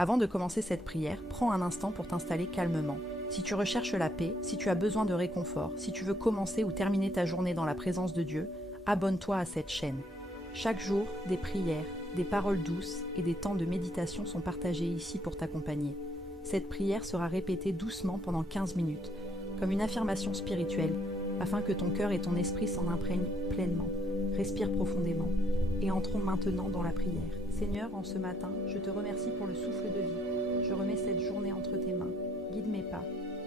Avant de commencer cette prière, prends un instant pour t'installer calmement. Si tu recherches la paix, si tu as besoin de réconfort, si tu veux commencer ou terminer ta journée dans la présence de Dieu, abonne-toi à cette chaîne. Chaque jour, des prières, des paroles douces et des temps de méditation sont partagés ici pour t'accompagner. Cette prière sera répétée doucement pendant 15 minutes, comme une affirmation spirituelle, afin que ton cœur et ton esprit s'en imprègnent pleinement. Respire profondément et entrons maintenant dans la prière. Seigneur, en ce matin, je te remercie pour le souffle de vie. Je remets cette journée entre tes mains. Guide mes pas,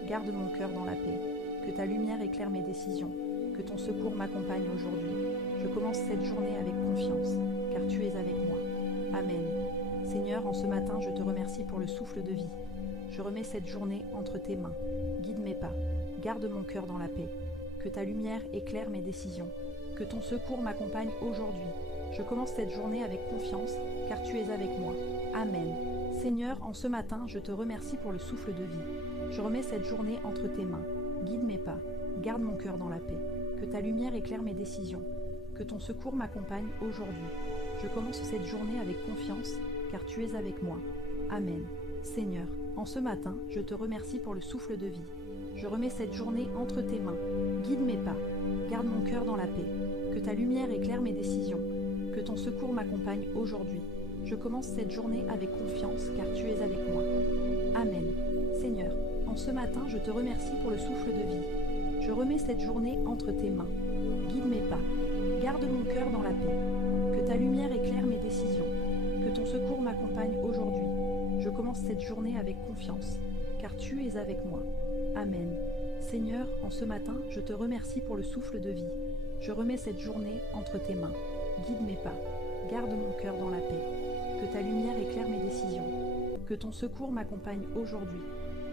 garde mon cœur dans la paix. Que ta lumière éclaire mes décisions, que ton secours m'accompagne aujourd'hui. Je commence cette journée avec confiance, car tu es avec moi. Amen. Seigneur, en ce matin, je te remercie pour le souffle de vie. Je remets cette journée entre tes mains. Guide mes pas, garde mon cœur dans la paix. Que ta lumière éclaire mes décisions, que ton secours m'accompagne aujourd'hui. Je commence cette journée avec confiance, car tu es avec moi. Amen. Seigneur, en ce matin, je te remercie pour le souffle de vie. Je remets cette journée entre tes mains. Guide mes pas, garde mon cœur dans la paix. Que ta lumière éclaire mes décisions, que ton secours m'accompagne aujourd'hui. Je commence cette journée avec confiance, car tu es avec moi. Amen. Seigneur, en ce matin, je te remercie pour le souffle de vie. Je remets cette journée entre tes mains. Guide mes pas, garde mon cœur dans la paix. Que ta lumière éclaire mes décisions, que ton secours m'accompagne aujourd'hui. Je commence cette journée avec confiance, car tu es avec moi. Amen. Seigneur, en ce matin, je te remercie pour le souffle de vie. Je remets cette journée entre tes mains. Guide mes pas, garde mon cœur dans la paix. Que ta lumière éclaire mes décisions, que ton secours m'accompagne aujourd'hui. Je commence cette journée avec confiance, car tu es avec moi. Amen. Seigneur, en ce matin, je te remercie pour le souffle de vie. Je remets cette journée entre tes mains. Guide mes pas, garde mon cœur dans la paix. Que ta lumière éclaire mes décisions, que ton secours m'accompagne aujourd'hui.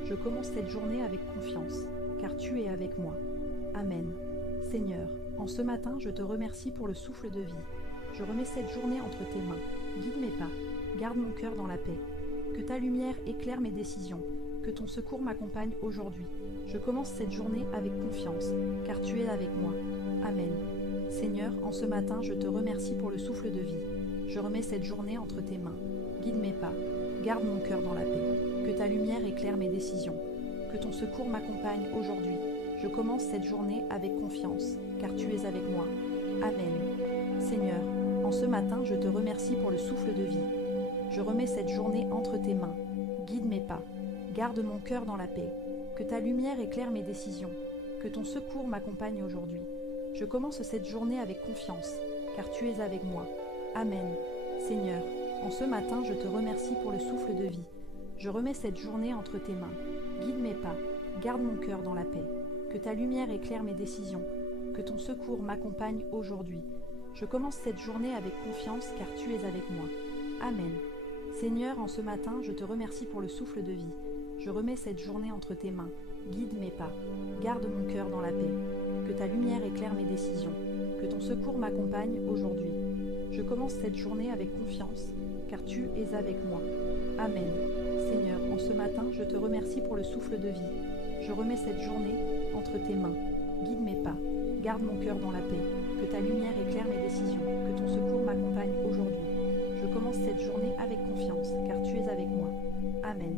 Je commence cette journée avec confiance, car tu es avec moi. Amen. Seigneur, en ce matin, je te remercie pour le souffle de vie. Je remets cette journée entre tes mains. Guide mes pas, garde mon cœur dans la paix. Que ta lumière éclaire mes décisions, que ton secours m'accompagne aujourd'hui. Je commence cette journée avec confiance, car tu es avec moi. Amen. Seigneur, en ce matin, je te remercie pour le souffle de vie. Je remets cette journée entre tes mains. Guide mes pas, garde mon cœur dans la paix. Que ta lumière éclaire mes décisions, que ton secours m'accompagne aujourd'hui. Je commence cette journée avec confiance, car tu es avec moi. Amen. Seigneur, en ce matin, je te remercie pour le souffle de vie. Je remets cette journée entre tes mains. Guide mes pas, garde mon cœur dans la paix. Que ta lumière éclaire mes décisions, que ton secours m'accompagne aujourd'hui. Je commence cette journée avec confiance, car tu es avec moi. Amen. Seigneur, en ce matin, je te remercie pour le souffle de vie. Je remets cette journée entre tes mains. Guide mes pas, garde mon cœur dans la paix. Que ta lumière éclaire mes décisions, que ton secours m'accompagne aujourd'hui. Je commence cette journée avec confiance, car tu es avec moi. Amen. Seigneur, en ce matin, je te remercie pour le souffle de vie. Je remets cette journée entre tes mains. Guide mes pas, garde mon cœur dans la paix. Que ta lumière éclaire mes décisions, que ton secours m'accompagne aujourd'hui. Je commence cette journée avec confiance, car tu es avec moi. Amen. Seigneur, en ce matin, je te remercie pour le souffle de vie. Je remets cette journée entre tes mains. Guide mes pas, garde mon cœur dans la paix. Que ta lumière éclaire mes décisions, que ton secours m'accompagne aujourd'hui. Je commence cette journée avec confiance, car tu es avec moi. Amen.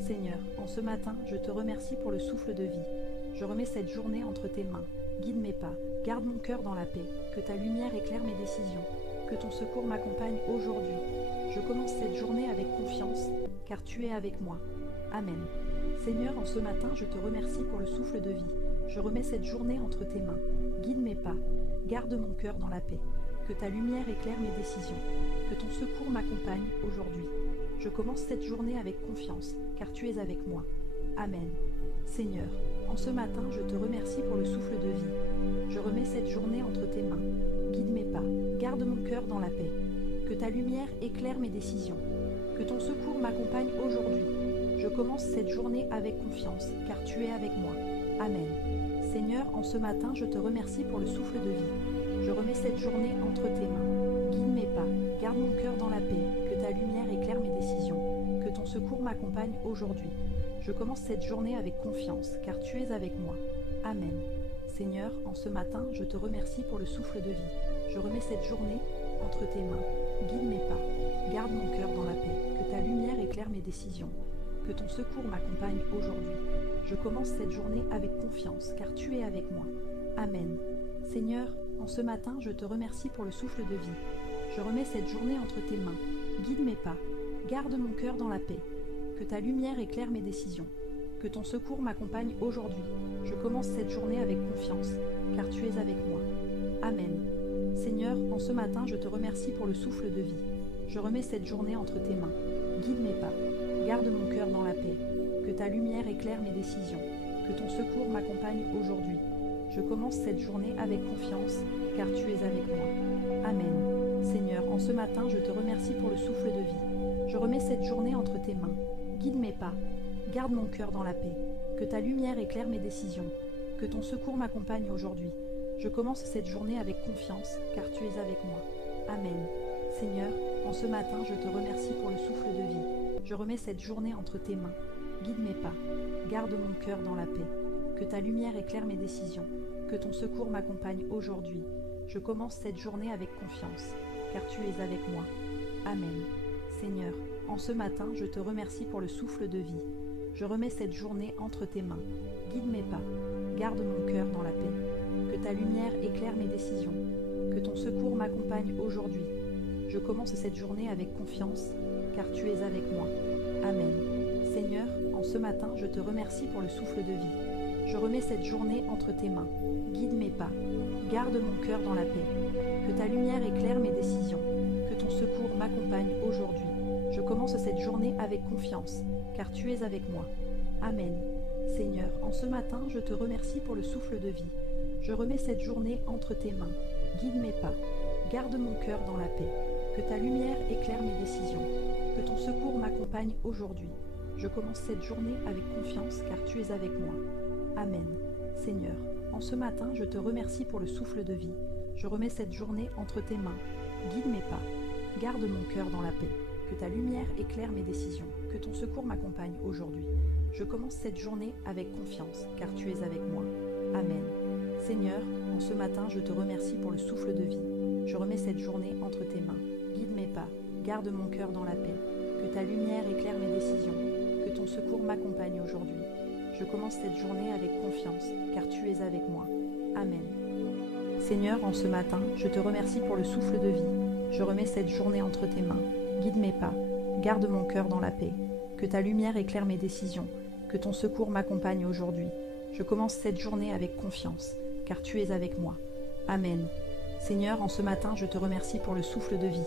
Seigneur, en ce matin, je te remercie pour le souffle de vie. Je remets cette journée entre tes mains. Guide mes pas, garde mon cœur dans la paix. Que ta lumière éclaire mes décisions, que ton secours m'accompagne aujourd'hui. Je commence cette journée avec confiance, car tu es avec moi. Amen. Seigneur, en ce matin, je te remercie pour le souffle de vie. Je remets cette journée entre tes mains. Guide mes pas, garde mon cœur dans la paix. Que ta lumière éclaire mes décisions, que ton secours m'accompagne aujourd'hui. Je commence cette journée avec confiance, car tu es avec moi. Amen. Seigneur, en ce matin, je te remercie pour le souffle de vie. Je remets cette journée entre tes mains. Guide mes pas, garde mon cœur dans la paix. Que ta lumière éclaire mes décisions, que ton secours m'accompagne aujourd'hui. Je commence cette journée avec confiance, car tu es avec moi. Amen. Seigneur, en ce matin, je te remercie pour le souffle de vie. Je remets cette journée entre tes mains. Guide mes pas, garde mon cœur dans la paix. Que ta lumière éclaire mes décisions, que ton secours m'accompagne aujourd'hui. Je commence cette journée avec confiance, car tu es avec moi. Amen. Seigneur, en ce matin, je te remercie pour le souffle de vie. Je remets cette journée entre tes mains. guide mes pas, garde mon cœur dans la paix, que ta lumière éclaire mes décisions, que ton secours m'accompagne aujourd'hui. Je commence cette journée avec confiance, car tu es avec moi. Amen. Seigneur, en ce matin, je te remercie pour le souffle de vie. Je remets cette journée entre tes mains. Guide mes pas, garde mon cœur dans la paix, que ta lumière éclaire mes décisions, que ton secours m'accompagne aujourd'hui. Je commence cette journée avec confiance, car tu es avec moi. Amen. Seigneur, en ce matin, je te remercie pour le souffle de vie. Je remets cette journée entre tes mains. Guide mes pas, garde mon cœur dans la paix, que ta lumière éclaire mes décisions, que ton secours m'accompagne aujourd'hui. Je commence cette journée avec confiance, car tu es avec moi. Amen. Seigneur, en ce matin, je te remercie pour le souffle de vie. Je remets cette journée entre tes mains. Guide mes pas, garde mon cœur dans la paix, que ta lumière éclaire mes décisions, que ton secours m'accompagne aujourd'hui. Je commence cette journée avec confiance, car tu es avec moi. Amen. Seigneur, en ce matin, je te remercie pour le souffle de vie. Je remets cette journée entre tes mains. Guide mes pas, garde mon cœur dans la paix, que ta lumière éclaire mes décisions, que ton secours m'accompagne aujourd'hui. Je commence cette journée avec confiance, car tu es avec moi. Amen. Seigneur, en ce matin, je te remercie pour le souffle de vie. Je remets cette journée entre tes mains. Guide mes pas, garde mon cœur dans la paix, que ta lumière éclaire mes décisions, que ton secours m'accompagne aujourd'hui. Je commence cette journée avec confiance, car tu es avec moi. Amen. Seigneur, en ce matin, je te remercie pour le souffle de vie. Je remets cette journée entre tes mains. Guide mes pas, garde mon cœur dans la paix, que ta lumière éclaire mes décisions, que ton secours m'accompagne aujourd'hui. Je commence cette journée avec confiance, car tu es avec moi. Amen. Seigneur, en ce matin, je te remercie pour le souffle de vie. Je remets cette journée entre tes mains. Guide mes pas, garde mon cœur dans la paix, que ta lumière éclaire mes décisions, que ton secours m'accompagne aujourd'hui. Je commence cette journée avec confiance, car tu es avec moi. Amen. Seigneur, en ce matin, je te remercie pour le souffle de vie. Je remets cette journée entre tes mains. Guide mes pas, garde mon cœur dans la paix, que ta lumière éclaire mes décisions, que ton secours m'accompagne aujourd'hui. Je commence cette journée avec confiance, car tu es avec moi. Amen. Seigneur, en ce matin, je te remercie pour le souffle de vie. Je remets cette journée entre tes mains. Guide mes pas, garde mon cœur dans la paix, que ta lumière éclaire mes décisions, que ton secours m'accompagne aujourd'hui. Je commence cette journée avec confiance, car tu es avec moi. Amen. Seigneur, en ce matin, je te remercie pour le souffle de vie. Je remets cette journée entre tes mains. Guide mes pas, garde mon cœur dans la paix, que ta lumière éclaire mes décisions, que ton secours m'accompagne aujourd'hui. Je commence cette journée avec confiance, car tu es avec moi. Amen. Seigneur, en ce matin, je te remercie pour le souffle de vie.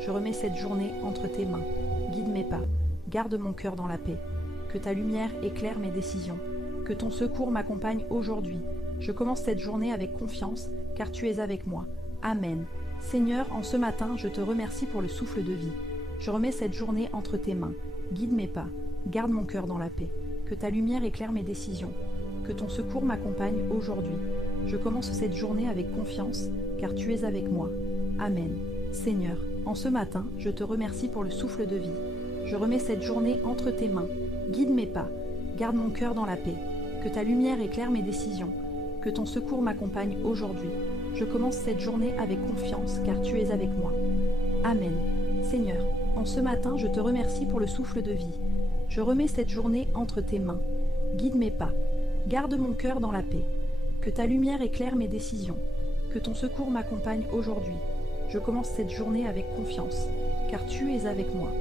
Je remets cette journée entre tes mains. Guide mes pas, garde mon cœur dans la paix, que ta lumière éclaire mes décisions, que ton secours m'accompagne aujourd'hui. Je commence cette journée avec confiance, car tu es avec moi. Amen. Seigneur, en ce matin, je te remercie pour le souffle de vie. Je remets cette journée entre tes mains. Guide mes pas, garde mon cœur dans la paix, que ta lumière éclaire mes décisions, que ton secours m'accompagne aujourd'hui. Je commence cette journée avec confiance, car tu es avec moi. Amen. Seigneur, en ce matin, je te remercie pour le souffle de vie. Je remets cette journée entre tes mains. Guide mes pas, garde mon cœur dans la paix, que ta lumière éclaire mes décisions, que ton secours m'accompagne aujourd'hui. Je commence cette journée avec confiance, car tu es avec moi. Amen. Seigneur, en ce matin, je te remercie pour le souffle de vie. Je remets cette journée entre tes mains. Guide mes pas, garde mon cœur dans la paix, que ta lumière éclaire mes décisions, que ton secours m'accompagne aujourd'hui. Je commence cette journée avec confiance, car tu es avec moi.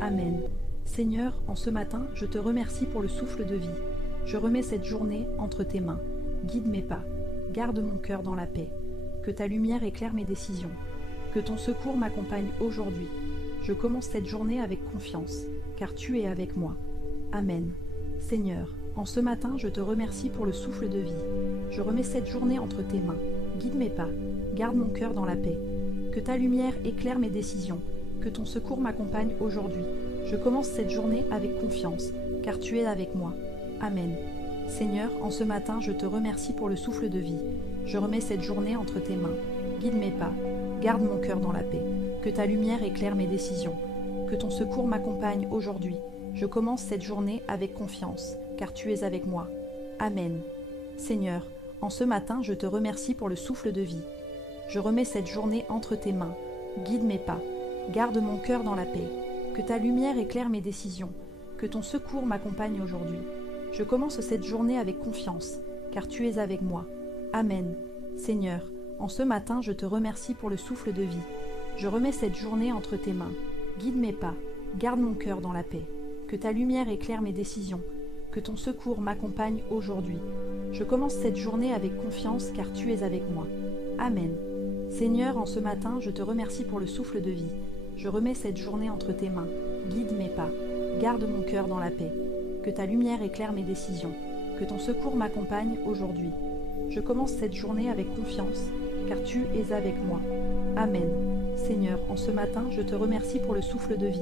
Amen. Seigneur, en ce matin, je te remercie pour le souffle de vie. Je remets cette journée entre tes mains. Guide mes pas, garde mon cœur dans la paix, que ta lumière éclaire mes décisions, que ton secours m'accompagne aujourd'hui. Je commence cette journée avec confiance, car tu es avec moi. Amen. Seigneur, en ce matin, je te remercie pour le souffle de vie. Je remets cette journée entre tes mains. Guide mes pas, garde mon cœur dans la paix, que ta lumière éclaire mes décisions, que ton secours m'accompagne aujourd'hui. Je commence cette journée avec confiance, car tu es avec moi. Amen. Seigneur, en ce matin, je te remercie pour le souffle de vie. Je remets cette journée entre tes mains. Guide mes pas, garde mon cœur dans la paix, que ta lumière éclaire mes décisions, que ton secours m'accompagne aujourd'hui. Je commence cette journée avec confiance, car tu es avec moi. Amen. Seigneur, en ce matin, je te remercie pour le souffle de vie. Je remets cette journée entre tes mains. Guide mes pas, garde mon cœur dans la paix. Que ta lumière éclaire mes décisions, que ton secours m'accompagne aujourd'hui. Je commence cette journée avec confiance, car tu es avec moi. Amen. Seigneur, en ce matin, je te remercie pour le souffle de vie. Je remets cette journée entre tes mains. Guide mes pas, garde mon cœur dans la paix. Que ta lumière éclaire mes décisions, que ton secours m'accompagne aujourd'hui. Je commence cette journée avec confiance, car tu es avec moi. Amen. Seigneur, en ce matin, je te remercie pour le souffle de vie. Je remets cette journée entre tes mains. Guide mes pas, garde mon cœur dans la paix. Que ta lumière éclaire mes décisions, que ton secours m'accompagne aujourd'hui. Je commence cette journée avec confiance, car tu es avec moi. Amen. Seigneur, en ce matin, je te remercie pour le souffle de vie.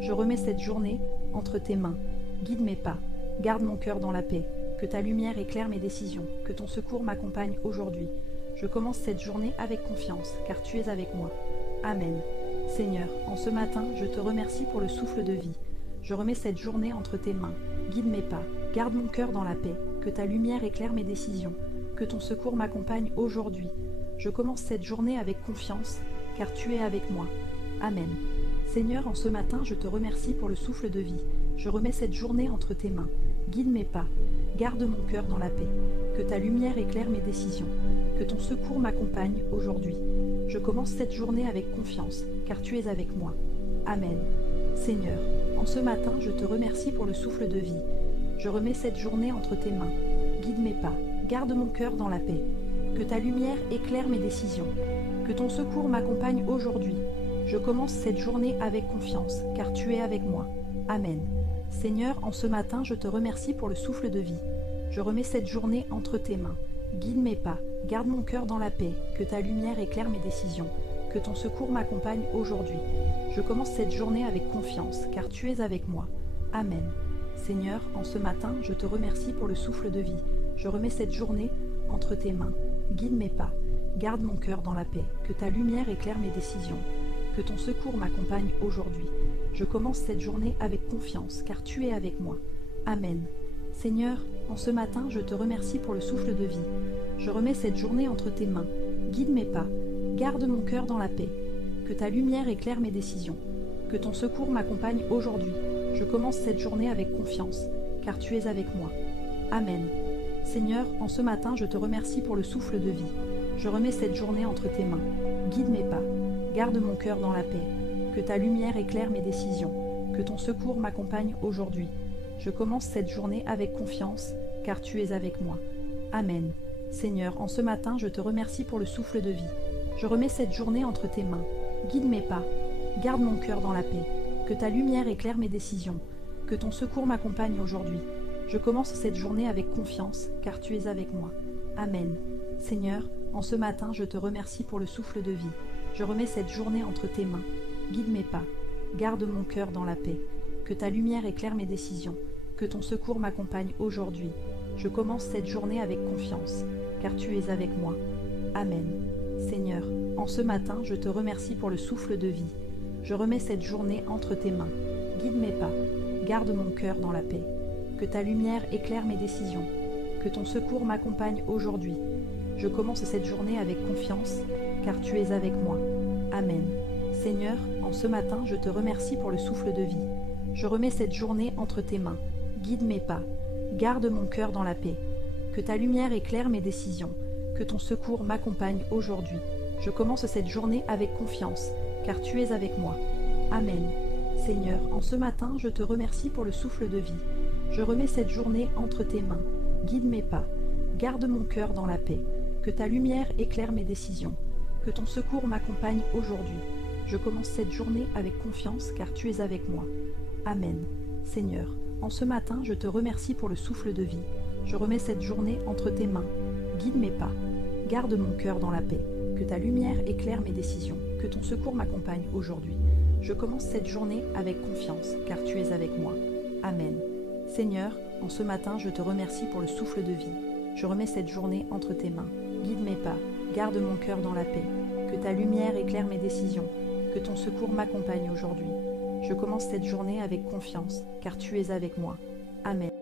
Je remets cette journée entre tes mains. Guide mes pas, garde mon cœur dans la paix. Que ta lumière éclaire mes décisions, que ton secours m'accompagne aujourd'hui. Je commence cette journée avec confiance, car tu es avec moi. Amen. Seigneur, en ce matin, je te remercie pour le souffle de vie. Je remets cette journée entre tes mains. Guide mes pas, garde mon cœur dans la paix. Que ta lumière éclaire mes décisions, que ton secours m'accompagne aujourd'hui. Je commence cette journée avec confiance, car tu es avec moi. Amen. Seigneur, en ce matin, je te remercie pour le souffle de vie. Je remets cette journée entre tes mains. Guide mes pas, garde mon cœur dans la paix. Que ta lumière éclaire mes décisions, que ton secours m'accompagne aujourd'hui. Je commence cette journée avec confiance, car tu es avec moi. Amen. Seigneur, en ce matin, je te remercie pour le souffle de vie. Je remets cette journée entre tes mains. Guide mes pas, garde mon cœur dans la paix. Que ta lumière éclaire mes décisions, que ton secours m'accompagne aujourd'hui. Je commence cette journée avec confiance, car tu es avec moi. Amen. Seigneur, en ce matin, je te remercie pour le souffle de vie. Je remets cette journée entre tes mains. Guide mes pas, garde mon cœur dans la paix, que ta lumière éclaire mes décisions, que ton secours m'accompagne aujourd'hui. Je commence cette journée avec confiance, car tu es avec moi. Amen. Seigneur, en ce matin, je te remercie pour le souffle de vie. Je remets cette journée entre tes mains. Guide mes pas, garde mon cœur dans la paix, que ta lumière éclaire mes décisions, que ton secours m'accompagne aujourd'hui. Je commence cette journée avec confiance, car tu es avec moi. Amen. Seigneur, en ce matin, je te remercie pour le souffle de vie. Je remets cette journée entre tes mains. Guide mes pas, garde mon cœur dans la paix, que ta lumière éclaire mes décisions, que ton secours m'accompagne aujourd'hui. Je commence cette journée avec confiance, car tu es avec moi. Amen. Seigneur, en ce matin, je te remercie pour le souffle de vie. Je remets cette journée entre tes mains. Guide mes pas, garde mon cœur dans la paix, que ta lumière éclaire mes décisions, que ton secours m'accompagne aujourd'hui. Je commence cette journée avec confiance, car tu es avec moi. Amen. Seigneur, en ce matin, je te remercie pour le souffle de vie. Je remets cette journée entre tes mains. Guide mes pas, garde mon cœur dans la paix, que ta lumière éclaire mes décisions, que ton secours m'accompagne aujourd'hui. Je commence cette journée avec confiance, car tu es avec moi. Amen. Seigneur, en ce matin, je te remercie pour le souffle de vie. Je remets cette journée entre tes mains. Guide mes pas, garde mon cœur dans la paix, que ta lumière éclaire mes décisions, que ton secours m'accompagne aujourd'hui. Je commence cette journée avec confiance, car tu es avec moi. Amen. Seigneur, en ce matin, je te remercie pour le souffle de vie. Je remets cette journée entre tes mains. Guide mes pas, garde mon cœur dans la paix, que ta lumière éclaire mes décisions, que ton secours m'accompagne aujourd'hui. Je commence cette journée avec confiance, car tu es avec moi. Amen. Seigneur, en ce matin, je te remercie pour le souffle de vie. Je remets cette journée entre tes mains. Guide mes pas, garde mon cœur dans la paix, que ta lumière éclaire mes décisions, que ton secours m'accompagne aujourd'hui. Je commence cette journée avec confiance, car tu es avec moi. Amen. Seigneur, en ce matin, je te remercie pour le souffle de vie. Je remets cette journée entre tes mains. Guide mes pas, garde mon cœur dans la paix, que ta lumière éclaire mes décisions, que ton secours m'accompagne aujourd'hui. Je commence cette journée avec confiance, car tu es avec moi. Amen. Seigneur, en ce matin, je te remercie pour le souffle de vie. Je remets cette journée entre tes mains. Guide mes pas, garde mon cœur dans la paix, que ta lumière éclaire mes décisions, que ton secours m'accompagne aujourd'hui. Je commence cette journée avec confiance, car tu es avec moi. Amen. Seigneur, en ce matin, je te remercie pour le souffle de vie. Je remets cette journée entre tes mains. Guide mes pas, garde mon cœur dans la paix, que ta lumière éclaire mes décisions, que ton secours m'accompagne aujourd'hui. Je commence cette journée avec confiance, car tu es avec moi. Amen.